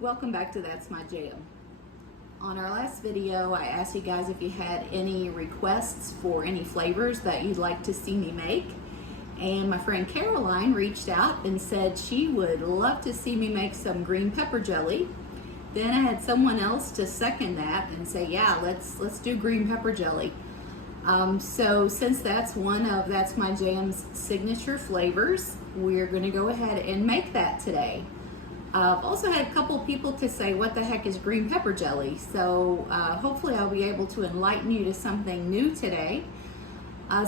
Welcome back to That's My Jam. On our last video, I asked you guys if you had any requests for any flavors that you'd like to see me make. And my friend Caroline reached out and said she would love to see me make some green pepper jelly. Then I had someone else to second that and say, yeah, let's do green pepper jelly. So since that's one of That's My Jam's signature flavors, we're gonna go ahead and make that today. I've also had a couple people to say, what the heck is green pepper jelly? So hopefully I'll be able to enlighten you to something new today.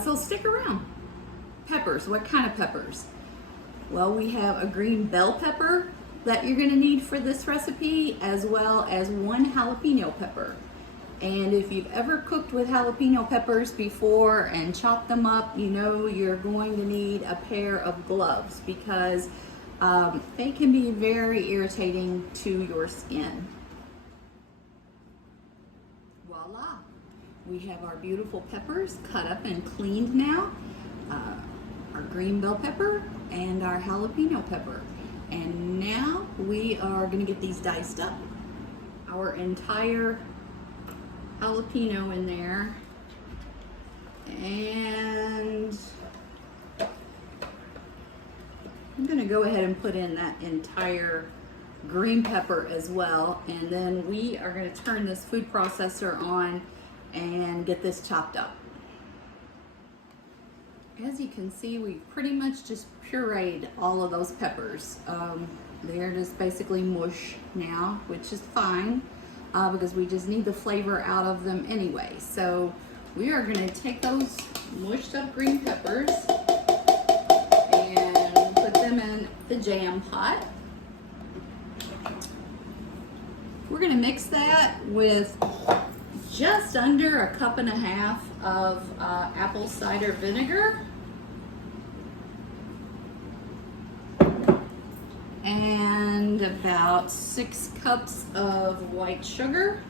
So stick around. Peppers, what kind of peppers? Well, we have a green bell pepper that you're gonna need for this recipe, as well as one jalapeno pepper. And if you've ever cooked with jalapeno peppers before and chopped them up, you know you're going to need a pair of gloves because they can be very irritating to your skin. Voila! We have our beautiful peppers cut up and cleaned now, our green bell pepper and our jalapeno pepper. And now we are going to get these diced up. Our entire jalapeno in there, and I'm gonna go ahead and put in that entire green pepper as well, and then we are gonna turn this food processor on and get this chopped up. As you can see, we pretty much just pureed all of those peppers. They're just basically mush now, which is fine because we just need the flavor out of them anyway. So we are gonna take those mushed up green peppers and put them in the jam pot. We're gonna mix that with just under 1.5 cups of apple cider vinegar and about 6 cups of white sugar.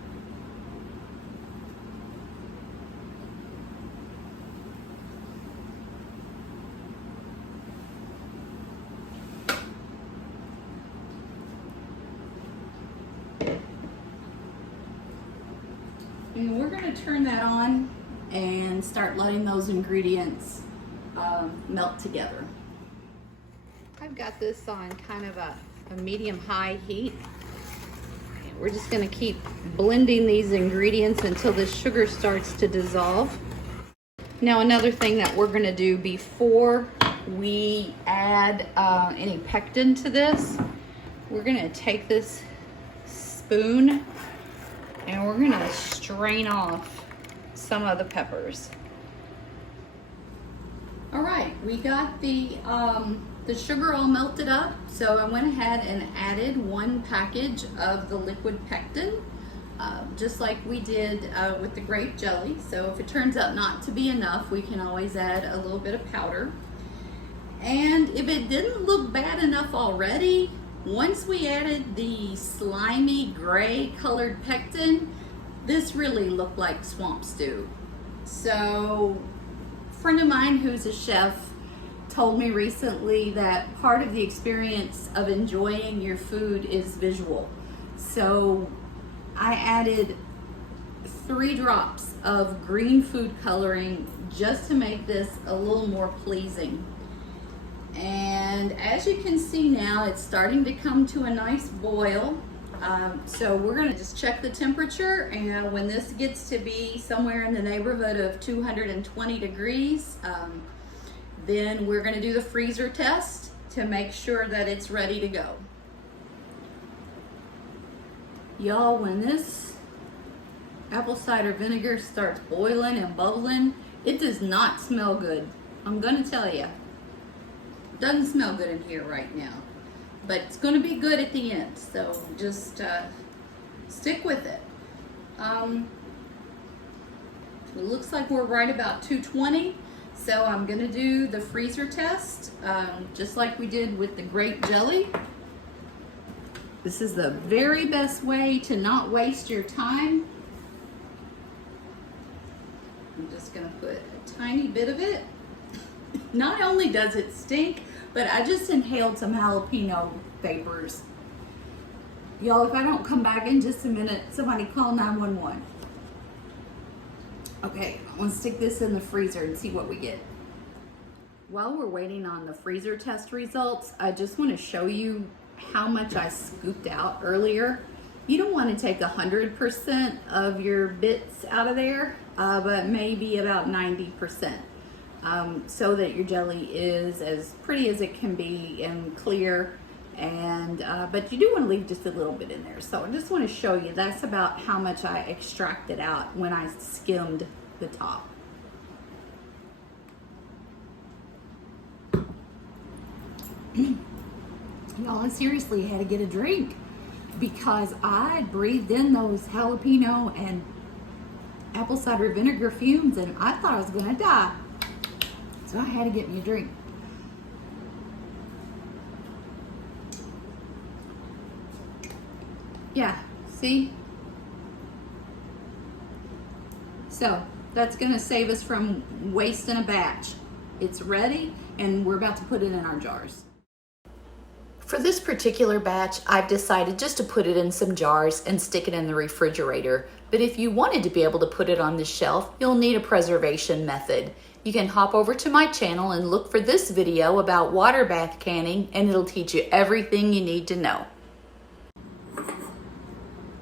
And we're going to turn that on and start letting those ingredients melt together. I've got this on kind of a medium-high heat. And we're just going to keep blending these ingredients until the sugar starts to dissolve. Now, another thing that we're going to do before we add any pectin to this, we're going to take this spoon and we're going to strain off some of the peppers. All right, we got the sugar all melted up, so I went ahead and added 1 package of the liquid pectin, just like we did with the grape jelly. So if it turns out not to be enough, we can always add a little bit of powder. And if it didn't look bad enough already, once we added the slimy gray colored pectin, this really looked like swamp stew. So a friend of mine who's a chef told me recently that part of the experience of enjoying your food is visual. So I added 3 drops of green food coloring just to make this a little more pleasing. And as you can see now, it's starting to come to a nice boil. So we're gonna just check the temperature, and when this gets to be somewhere in the neighborhood of 220 degrees, then we're gonna do the freezer test to make sure that it's ready to go. Y'all, when this apple cider vinegar starts boiling and bubbling, it does not smell good. I'm gonna tell you. Doesn't smell good in here right now, but it's going to be good at the end, so just stick with it. It looks like we're right about 220, so I'm going to do the freezer test just like we did with the grape jelly. This is the very best way to not waste your time. I'm just going to put a tiny bit of it. Not only does it stink, but I just inhaled some jalapeno vapors. Y'all, if I don't come back in just a minute, somebody call 911. Okay, I'm gonna stick this in the freezer and see what we get. While we're waiting on the freezer test results, I just want to show you how much I scooped out earlier. You don't want to take 100% of your bits out of there, but maybe about 90%, so that your jelly is as pretty as it can be and clear. And but you do want to leave just a little bit in there. So I just want to show you that's about how much I extracted out when I skimmed the top. Y'all, I seriously had to get a drink because I breathed in those jalapeno and apple cider vinegar fumes and I thought I was gonna die. So I had to get me a drink. Yeah, see? So that's gonna save us from wasting a batch. It's ready and we're about to put it in our jars. For this particular batch, I've decided just to put it in some jars and stick it in the refrigerator. But if you wanted to be able to put it on the shelf, you'll need a preservation method. You can hop over to my channel and look for this video about water bath canning, and it'll teach you everything you need to know.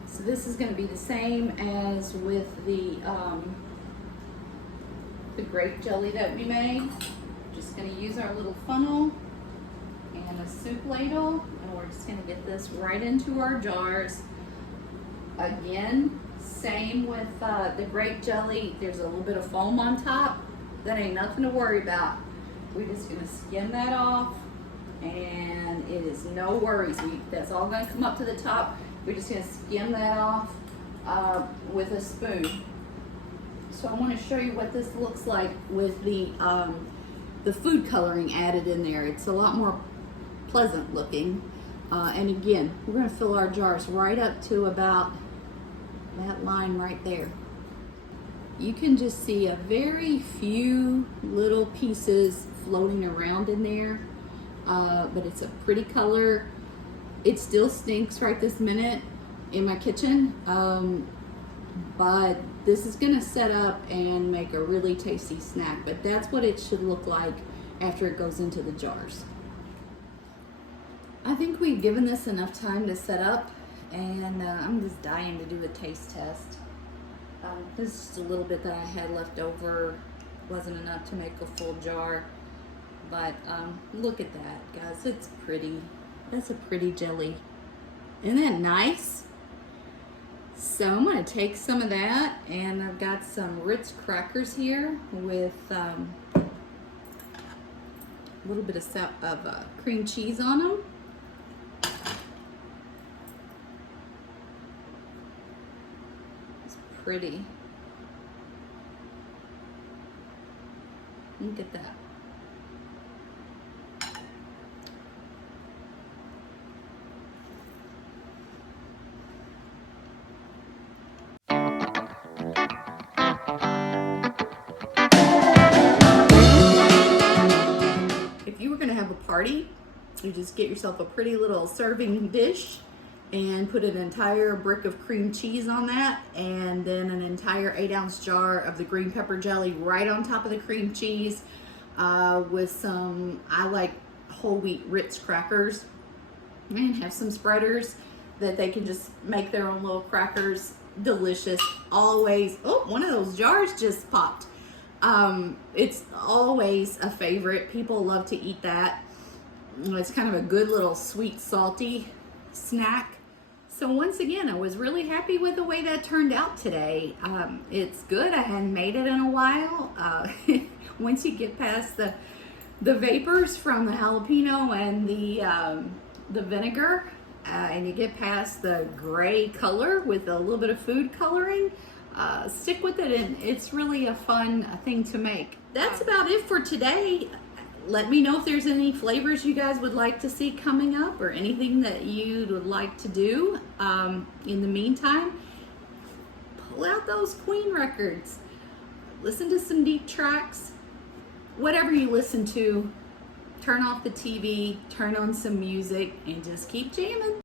So this is going to be the same as with the grape jelly that we made. Just going to use our little funnel and a soup ladle, and we're just going to get this right into our jars. Again, same with the grape jelly. There's a little bit of foam on top. That ain't nothing to worry about. We're just going to skim that off, and it is no worries. That's all going to come up to the top. We're just going to skim that off with a spoon. So I want to show you what this looks like with the food coloring added in there. It's a lot more pleasant looking. And again, we're going to fill our jars right up to about that line right there. You can just see a very few little pieces floating around in there, but it's a pretty color. It still stinks right this minute in my kitchen, but this is going to set up and make a really tasty snack. But that's what it should look like after it goes into the jars. I think we've given this enough time to set up, and I'm just dying to do a taste test. This is just a little bit that I had left over. Wasn't enough to make a full jar, but look at that, guys. It's pretty. That's a pretty jelly. Isn't that nice? So I'm going to take some of that, and I've got some Ritz crackers here with a little bit of cream cheese on them. It's pretty. Look at that. If you were going to have a party, you just get yourself a pretty little serving dish and put an entire brick of cream cheese on that, and then an entire 8-ounce jar of the green pepper jelly right on top of the cream cheese, with some, I like whole wheat Ritz crackers, and have some spreaders that they can just make their own little crackers. Delicious. Always. Oh, one of those jars just popped. It's always a favorite. People love to eat that. It's kind of a good little sweet, salty snack. So once again, I was really happy with the way that turned out today. It's good. I hadn't made it in a while. Once you get past the vapors from the jalapeno and the vinegar, and you get past the gray color with a little bit of food coloring, stick with it, and it's really a fun thing to make. That's about it for today. Let me know if there's any flavors you guys would like to see coming up, or anything that you would like to do. In the meantime, pull out those Queen records. Listen to some deep tracks. Whatever you listen to, turn off the TV, turn on some music, and just keep jamming.